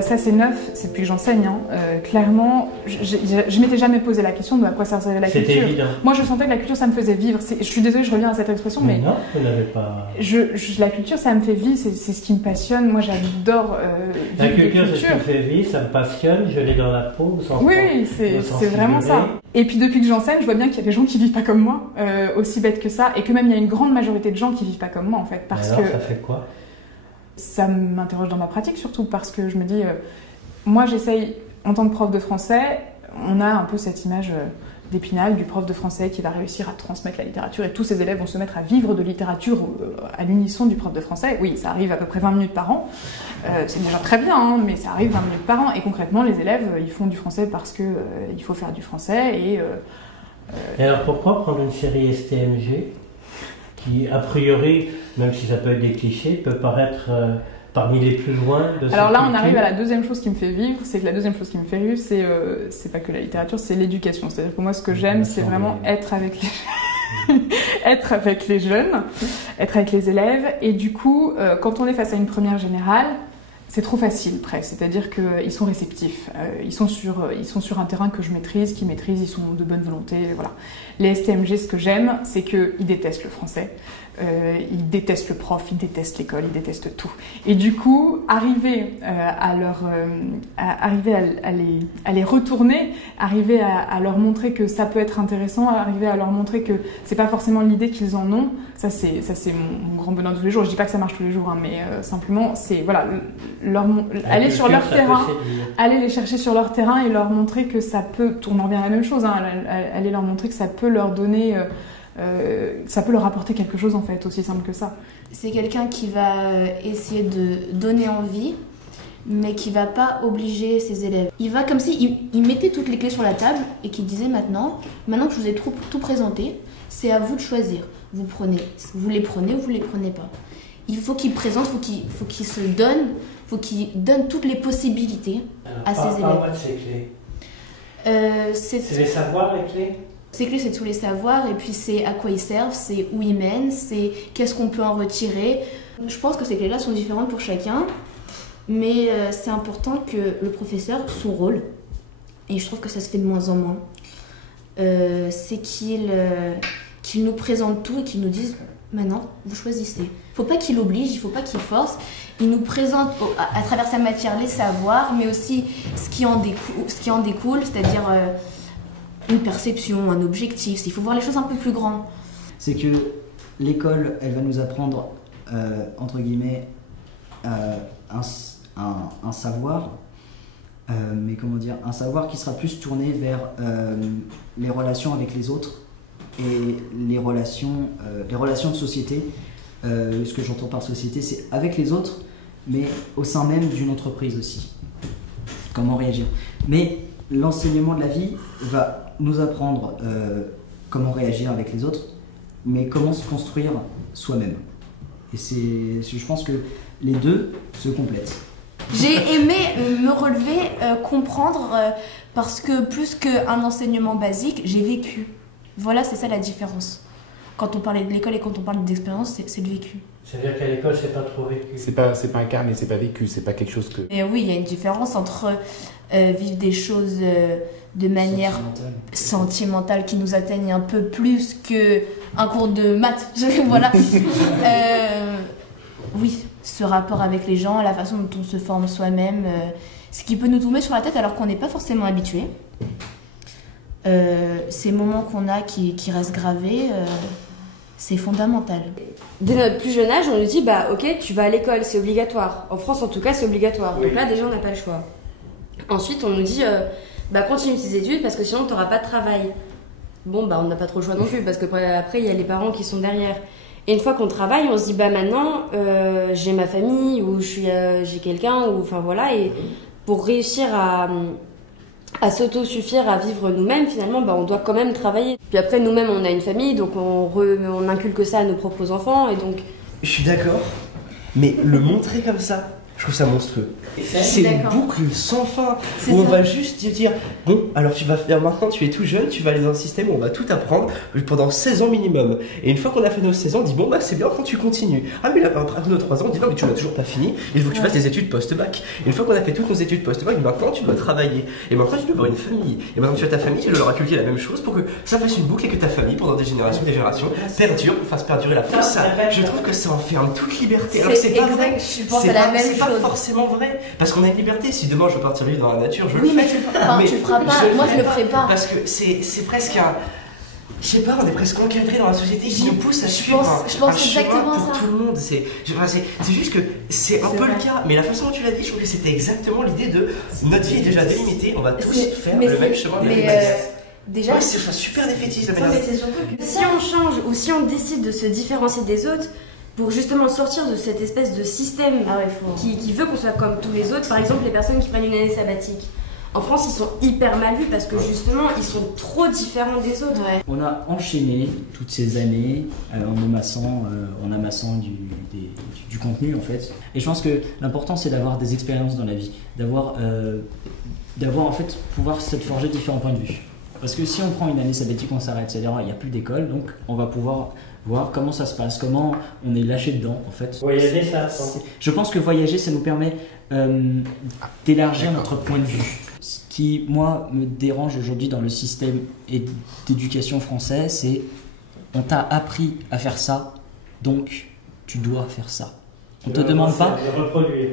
Ça c'est neuf, c'est depuis que j'enseigne. Hein. Clairement, je m'étais jamais posé la question de à quoi ça servait la culture. C'était évident. Moi je sentais que la culture ça me faisait vivre. Je suis désolée, je reviens à cette expression, mais non, vous n'avez pas... la culture ça me fait vivre, c'est ce qui me passionne. Moi j'adore la culture c'est ce qui me fait vivre, ça me passionne, je l'ai dans la peau. Oui, c'est vraiment ça. Et puis depuis que j'enseigne, je vois bien qu'il y a des gens qui vivent pas comme moi, aussi bêtes que ça, et que même il y a une grande majorité de gens qui vivent pas comme moi en fait. Parce alors, que ça fait quoi? Ça m'interroge dans ma pratique surtout parce que je me dis, moi j'essaye, en tant que prof de français, on a un peu cette image d'Épinal du prof de français qui va réussir à transmettre la littérature et tous ses élèves vont se mettre à vivre de littérature à l'unisson du prof de français. Oui, ça arrive à peu près 20 minutes par an, c'est déjà très bien, hein, mais ça arrive 20 minutes par an et concrètement les élèves ils font du français parce que il faut faire du français et alors pourquoi prendre une série STMG qui, a priori, même si ça peut être des clichés, peut paraître parmi les plus loin de cette Alors là, on culture. arrive à la deuxième chose qui me fait vivre, c'est que la deuxième chose qui me fait vivre, c'est pas que la littérature, c'est l'éducation. C'est-à-dire que moi, ce que j'aime, c'est vraiment être avec les... être avec les jeunes, être avec les élèves, et du coup, quand on est face à une première générale, c'est trop facile presque, c'est-à-dire qu'ils sont réceptifs, ils sont sur un terrain que je maîtrise, qu'ils maîtrisent, ils sont de bonne volonté, voilà. Les STMG, ce que j'aime, c'est qu'ils détestent le français, ils détestent le prof, ils détestent l'école, ils détestent tout. Et du coup, arriver à les retourner, arriver à leur montrer que ça peut être intéressant, arriver à leur montrer que c'est pas forcément l'idée qu'ils en ont, ça c'est mon grand bonheur de tous les jours. Je dis pas que ça marche tous les jours, hein, mais simplement c'est voilà, aller sur leur terrain, aller les chercher sur leur terrain et leur montrer que ça peut, on en revient à la même chose, hein, aller leur montrer que ça peut leur donner, ça peut leur apporter quelque chose en fait, aussi simple que ça. C'est quelqu'un qui va essayer de donner envie, mais qui va pas obliger ses élèves. Il va comme si il mettait toutes les clés sur la table et qui disait maintenant que je vous ai tout présenté, c'est à vous de choisir. Vous les prenez ou vous les prenez pas. Il faut qu'il présente, faut qu'il se donne, faut qu'il donne toutes les possibilités à ses élèves. Parle-moi de ces clés. C'est les savoirs, les clés? Ces clés, c'est tous les savoirs, et puis c'est à quoi ils servent, c'est où ils mènent, c'est qu'est-ce qu'on peut en retirer. Je pense que ces clés-là sont différentes pour chacun, mais c'est important que le professeur, son rôle, et je trouve que ça se fait de moins en moins, c'est qu'il nous présente tout et qu'il nous dise « maintenant, vous choisissez ». Il ne faut pas qu'il oblige, il ne faut pas qu'il force. Il nous présente à travers sa matière les savoirs, mais aussi ce qui en découle, c'est-à-dire une perception, un objectif. Il faut voir les choses un peu plus grandes. C'est que l'école, elle va nous apprendre, entre guillemets, un savoir, mais comment dire, un savoir qui sera plus tourné vers les relations avec les autres et les relations de société. Ce que j'entends par société, c'est avec les autres, mais au sein même d'une entreprise aussi. Comment réagir. Mais l'enseignement de la vie va nous apprendre comment réagir avec les autres, mais comment se construire soi-même. Et je pense que les deux se complètent. J'ai aimé me relever, comprendre, parce que plus qu'un enseignement basique, j'ai vécu. Voilà, c'est ça la différence. Quand on parlait de l'école et quand on parle d'expérience, c'est le vécu. C'est-à-dire qu'à l'école, c'est pas trop vécu. C'est pas incarné, c'est pas vécu, c'est pas quelque chose que... Et oui, il y a une différence entre vivre des choses de manière sentimentale qui nous atteignent un peu plus qu'un cours de maths. Voilà. Oui, ce rapport avec les gens, la façon dont on se forme soi-même, ce qui peut nous tomber sur la tête alors qu'on n'est pas forcément habitué. Ces moments qu'on a qui restent gravés, c'est fondamental. Dès notre plus jeune âge, on nous dit bah ok, tu vas à l'école, c'est obligatoire. En France en tout cas, c'est obligatoire. Oui. Donc là déjà on n'a pas le choix. Ensuite on nous dit bah continue tes études parce que sinon tu n'auras pas de travail. Bon bah on n'a pas trop le choix non plus parce que après il y a les parents qui sont derrière. Et une fois qu'on travaille, on se dit bah maintenant j'ai ma famille ou j'ai quelqu'un ou enfin voilà, et pour réussir à s'auto-suffire, à vivre nous-mêmes, finalement, bah, on doit quand même travailler. Puis après, nous-mêmes, on a une famille, donc on inculque ça à nos propres enfants, et donc... Je suis d'accord, mais le montrer comme ça, je trouve ça monstrueux. suis C'est une d'accord. boucle sans fin C'est où on ça. va juste dire bon, alors tu vas faire maintenant, tu es tout jeune, tu vas aller dans un système où on va tout apprendre pendant 16 ans minimum. Et une fois qu'on a fait nos 16 ans, on dit bon, bah c'est bien quand tu continues. Ah, mais là, après nos 3 ans, on dit non, mais tu n'as toujours pas fini, il faut que tu fasses des études post-bac. Et une fois qu'on a fait toutes nos études post-bac, maintenant tu dois travailler. Et maintenant tu dois avoir une famille. Et maintenant tu as ta famille, tu dois leur inculquer la même chose pour que ça fasse une boucle et que ta famille, pendant des générations perdure, fasse perdurer la famille. Ça, je trouve que ça enferme toute liberté. Alors c'est pas vrai. Je pense à la même C'est pas chose. forcément vrai. Parce qu'on a une liberté. Si demain je veux partir vivre dans la nature, je Oui, le mais fais. tu le feras pas. Moi, je le ferai pas. Parce que c'est presque un. Je sais pas, on est presque encadré dans la société qui nous pousse à suivre je pense un chemin exactement pour ça. tout le monde. C'est juste que c'est un peu le cas. Mais la façon dont tu l'as dit, je trouve que c'était exactement l'idée de notre vie est déjà délimitée, on va tous faire le même chemin de Déjà, ouais, c'est super défaitiste la mais manière. c'est surtout que Si on change ou si on décide de se différencier des autres pour justement sortir de cette espèce de système qui veut qu'on soit comme tous les autres, par exemple les personnes qui prennent une année sabbatique. En France, ils sont hyper mal vus parce que justement, ils sont trop différents des autres. Ouais. On a enchaîné toutes ces années en amassant du contenu en fait. Et je pense que l'important c'est d'avoir des expériences dans la vie, d'avoir en fait pouvoir se forger différents points de vue. Parce que si on prend une année sabbatique, on s'arrête, c'est-à-dire il n'y a plus d'école, donc on va pouvoir voir comment ça se passe, comment on est lâché dedans en fait. Voyager, ça. Je pense que voyager, ça nous permet d'élargir notre point de vue. Ce qui, moi, me dérange aujourd'hui dans le système d'éducation français, c'est on t'a appris à faire ça, donc tu dois faire ça. On te demande pas.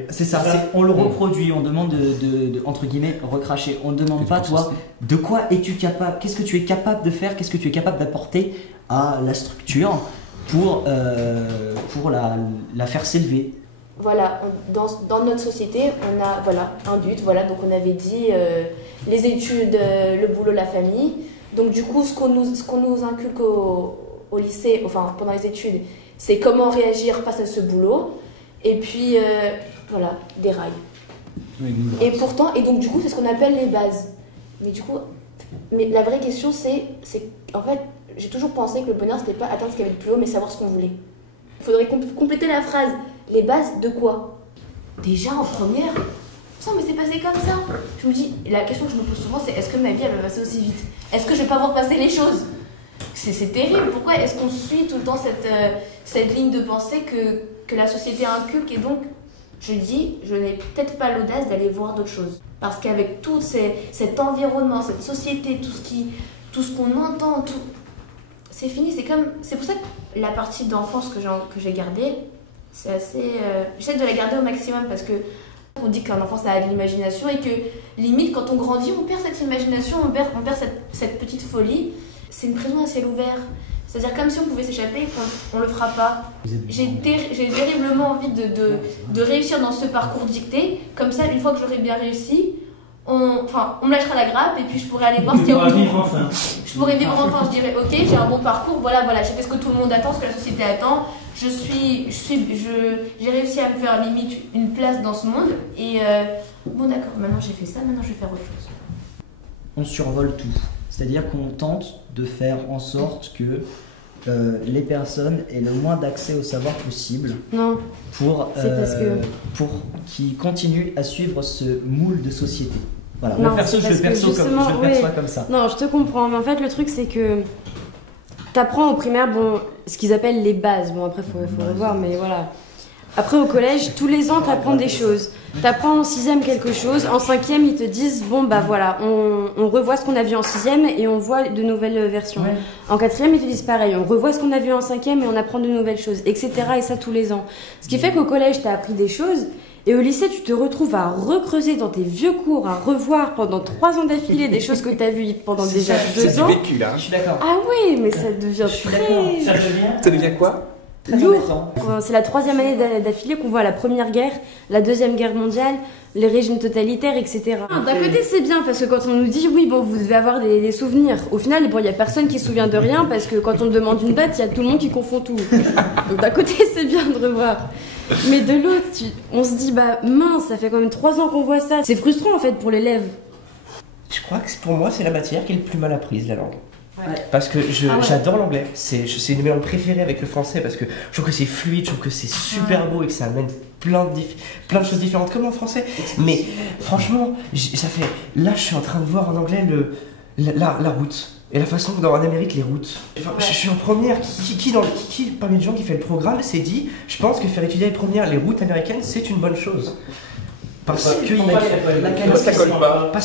C'est ça, on le reproduit, on demande de entre guillemets recracher. On ne demande pas, toi, de quoi es-tu capable, qu'est-ce que tu es capable de faire, qu'est-ce que tu es capable d'apporter à la structure pour la faire s'élever. voilà, dans notre société, on a un but. Donc on avait dit les études, le boulot, la famille. Donc du coup, ce qu'on nous inculque au lycée, enfin pendant les études, c'est comment réagir face à ce boulot. Et puis, des rails. Oui, et pourtant, et donc du coup, c'est ce qu'on appelle les bases. Mais la vraie question, c'est en fait, j'ai toujours pensé que le bonheur, c'était pas atteindre ce qu'il y avait de plus haut, mais savoir ce qu'on voulait. Il faudrait compléter la phrase. Les bases de quoi? Déjà en première, ça mais c'est passé comme ça. Je me dis, la question que je me pose souvent, c'est est-ce que ma vie elle va passer aussi vite? Est-ce que je vais pas voir passer les choses? C'est terrible. Pourquoi est-ce qu'on suit tout le temps cette ligne de pensée que la société inculque? Et donc, je dis, je n'ai peut-être pas l'audace d'aller voir d'autres choses. Parce qu'avec tout cet environnement, cette société, tout ce qu'on entend, c'est fini. C'est pour ça que la partie d'enfance que j'ai gardée, c'est assez. J'essaie de la garder au maximum parce que on dit qu'un enfant ça a de l'imagination et que limite quand on grandit, on perd cette imagination, on perd cette petite folie. C'est une prison à ciel ouvert. C'est-à-dire comme si on pouvait s'échapper et qu'on ne le fera pas. J'ai terriblement envie de réussir dans ce parcours dicté. Comme ça, une fois que j'aurai bien réussi, on me lâchera la grappe et puis je pourrais aller voir ce qu'il y a au bout. Je pourrais vivre enfin, je dirais ok, j'ai un bon parcours, voilà, j'ai fait ce que tout le monde attend, ce que la société attend. J'ai réussi à me faire limite une place dans ce monde. Et bon d'accord, maintenant j'ai fait ça, maintenant je vais faire autre chose. On survole tout. C'est-à-dire qu'on tente de faire en sorte que les personnes aient le moins d'accès au savoir possible. Non. Pour qu'ils continuent à suivre ce moule de société. Voilà, non, moi perso, je le perçois comme ça. Non, je te comprends, mais en fait le truc c'est que t'apprends au primaire, ce qu'ils appellent les bases. Bon après faut revoir, mais voilà. Après au collège, tous les ans t'apprends des choses. T'apprends en 6e quelque chose, en 5e ils te disent on revoit ce qu'on a vu en 6e et on voit de nouvelles versions. Ouais. En 4e ils te disent pareil, on revoit ce qu'on a vu en 5e et on apprend de nouvelles choses, etc. Et ça tous les ans. Ce qui fait qu'au collège t'as appris des choses et au lycée tu te retrouves à recreuser dans tes vieux cours, à revoir pendant 3 ans d'affilée des choses que t'as vues pendant déjà 2 ans. C'est du vécu là. Je suis d'accord. Ah oui, mais ça devient Ça devient quoi? Lourd. C'est la 3e année d'affilée qu'on voit la Première Guerre, la Deuxième Guerre mondiale, les régimes totalitaires, etc. D'un côté c'est bien parce que quand on nous dit oui vous devez avoir des souvenirs, au final il y a personne qui se souvient de rien parce que quand on demande une date il y a tout le monde qui confond tout. Donc d'un côté c'est bien de revoir. Mais de l'autre on se dit mince, ça fait quand même 3 ans qu'on voit ça. C'est frustrant en fait pour l'élève. Je crois que pour moi c'est la matière qui est le plus mal apprise, la langue. Ouais. Parce que j'adore l'anglais, c'est une de mes langues préférées avec le français parce que je trouve que c'est fluide, je trouve que c'est super beau et que ça amène plein de choses différentes comme en français. Mais franchement, ça fait... Là, je suis en train de voir en anglais la route. Et la façon que dans en Amérique, les routes. Enfin, je suis en première. Qui parmi les gens qui fait le programme s'est dit, je pense que faire étudier les routes américaines, c'est une bonne chose. Parce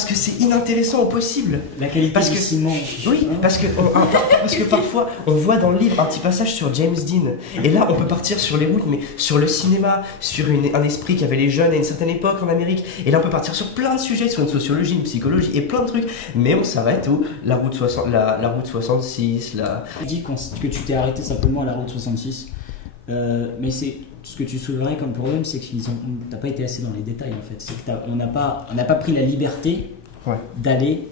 que c'est inintéressant au possible. La qualité du ciment. Oui, parce que parfois on voit dans le livre un petit passage sur James Dean. Et là on peut partir sur les routes, mais sur le cinéma, sur un esprit qu'avaient les jeunes à une certaine époque en Amérique. Et là on peut partir sur plein de sujets, sur une sociologie, une psychologie et plein de trucs. Mais on s'arrête où la route 66, Tu dis que tu t'es arrêté simplement à la route 66. Mais c'est ce que tu soulèverais comme problème, c'est que t'as pas été assez dans les détails en fait. C'est que on n'a pas pris la liberté d'aller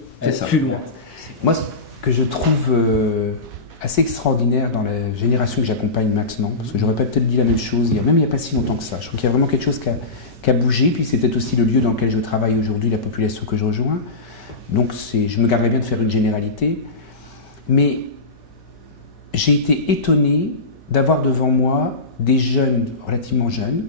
plus loin. Moi, ce que je trouve assez extraordinaire dans la génération que j'accompagne maintenant, parce que j'aurais peut-être dit la même chose il n'y a pas si longtemps que ça. Je trouve qu'il y a vraiment quelque chose qui a bougé, puis c'est peut-être aussi le lieu dans lequel je travaille aujourd'hui, la population que je rejoins. Donc je me garderais bien de faire une généralité, mais j'ai été étonné d'avoir devant moi des jeunes, relativement jeunes,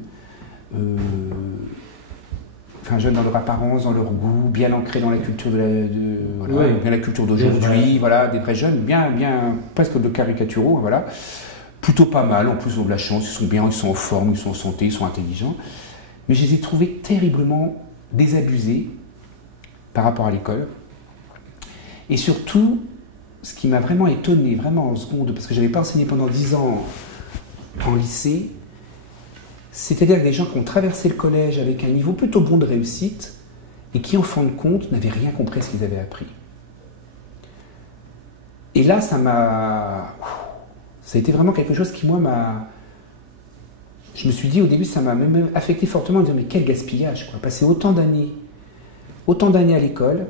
jeunes dans leur apparence, dans leur goût, bien ancrés dans la culture la culture d'aujourd'hui, voilà, des vrais jeunes, bien presque de caricaturaux, voilà, plutôt pas mal, en plus ils ont de la chance, ils sont bien, ils sont en forme, ils sont en santé, ils sont intelligents, mais je les ai trouvés terriblement désabusés par rapport à l'école, et surtout, ce qui m'a vraiment étonné, vraiment en seconde, parce que je n'avais pas enseigné pendant 10 ans en lycée, c'est-à-dire des gens qui ont traversé le collège avec un niveau plutôt bon de réussite et qui, en fin de compte, n'avaient rien compris à ce qu'ils avaient appris. Et là, ça a été vraiment quelque chose qui, moi, je me suis dit au début, ça m'a même affecté fortement, en disant, mais quel gaspillage, quoi. Passer autant d'années à l'école,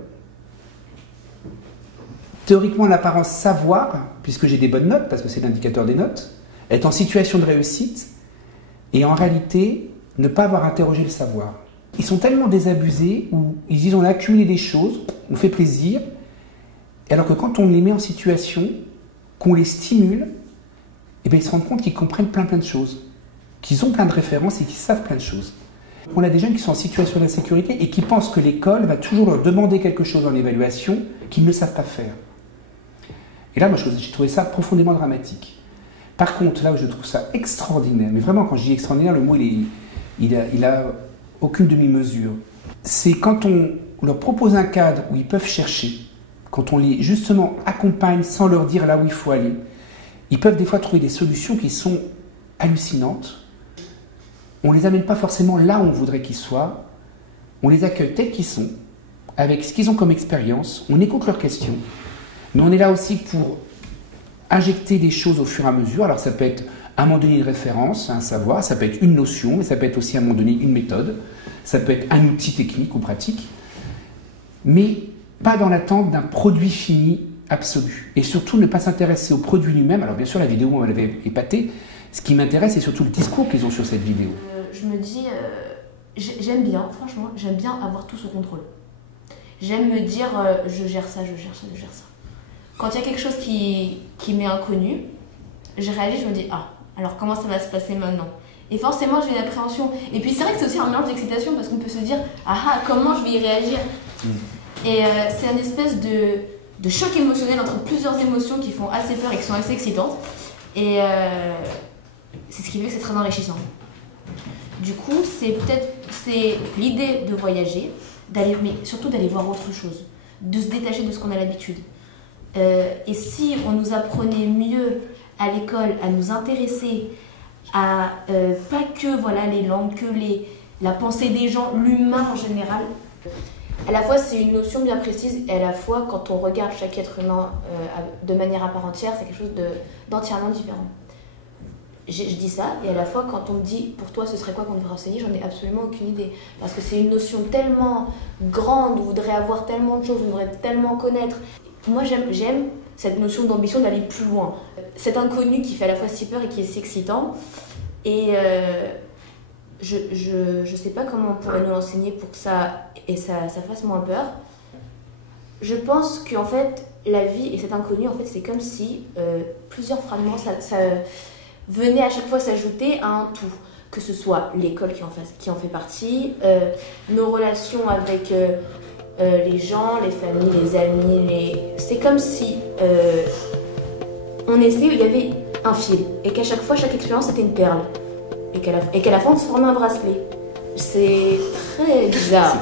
théoriquement, en apparence, savoir, puisque j'ai des bonnes notes, parce que c'est l'indicateur des notes, être en situation de réussite, et en réalité, ne pas avoir interrogé le savoir. Ils sont tellement désabusés, où ils disent on a accumulé des choses, on fait plaisir, alors que quand on les met en situation, qu'on les stimule, eh bien, ils se rendent compte qu'ils comprennent plein de choses, qu'ils ont plein de références et qu'ils savent plein de choses. On a des jeunes qui sont en situation d'insécurité et qui pensent que l'école va toujours leur demander quelque chose en évaluation qu'ils ne savent pas faire. Et là, moi, j'ai trouvé ça profondément dramatique. Par contre, là où je trouve ça extraordinaire, mais vraiment, quand je dis extraordinaire, le mot, il a aucune demi-mesure. C'est quand on leur propose un cadre où ils peuvent chercher, quand on les, justement, accompagne sans leur dire là où il faut aller, ils peuvent des fois trouver des solutions qui sont hallucinantes. On ne les amène pas forcément là où on voudrait qu'ils soient. On les accueille tels qu'ils sont, avec ce qu'ils ont comme expérience. On écoute leurs questions. Mais on est là aussi pour injecter des choses au fur et à mesure. Alors ça peut être à un moment donné une référence, un savoir, ça peut être une notion, mais ça peut être aussi à un moment donné une méthode, ça peut être un outil technique ou pratique, mais pas dans l'attente d'un produit fini absolu. Et surtout ne pas s'intéresser au produit lui-même. Alors bien sûr la vidéo m'avait épaté, ce qui m'intéresse c'est surtout le discours qu'ils ont sur cette vidéo. Je me dis, j'aime bien, franchement, j'aime bien avoir tout sous contrôle. J'aime me dire, je gère ça. Quand il y a quelque chose qui m'est inconnu, je réagis, je me dis, ah, alors comment ça va se passer maintenant? Et forcément, j'ai une appréhension. Et puis c'est vrai que c'est aussi un mélange d'excitation parce qu'on peut se dire, ah, comment je vais y réagir? Et c'est une espèce de choc émotionnel entre plusieurs émotions qui font assez peur et qui sont assez excitantes. Et c'est ce qui fait que c'est très enrichissant. Du coup, c'est l'idée de voyager, mais surtout d'aller voir autre chose, de se détacher de ce qu'on a l'habitude. Et si on nous apprenait mieux à l'école à nous intéresser à pas que les langues, que la pensée des gens, l'humain en général, à la fois c'est une notion bien précise et à la fois quand on regarde chaque être humain de manière à part entière, c'est quelque chose d'entièrement différent. Je dis ça et à la fois quand on me dit pour toi ce serait quoi qu'on devrait enseigner, j'en ai absolument aucune idée parce que c'est une notion tellement grande, on voudrait avoir tellement de choses, on voudrait tellement connaître. Moi j'aime cette notion d'ambition d'aller plus loin, cet inconnu qui fait à la fois si peur et qui est si excitant et je sais pas comment on pourrait nous l'enseigner pour que ça fasse moins peur. Je pense qu'en fait la vie et cet inconnu en fait c'est comme si plusieurs fragments ça venait à chaque fois s'ajouter à un tout. que ce soit l'école qui en fait partie, nos relations avec les gens, les familles, les amis, c'est comme si il y avait un fil et qu'à chaque fois, chaque expérience était une perle et qu'à la fin, on se formait un bracelet. C'est très bizarre.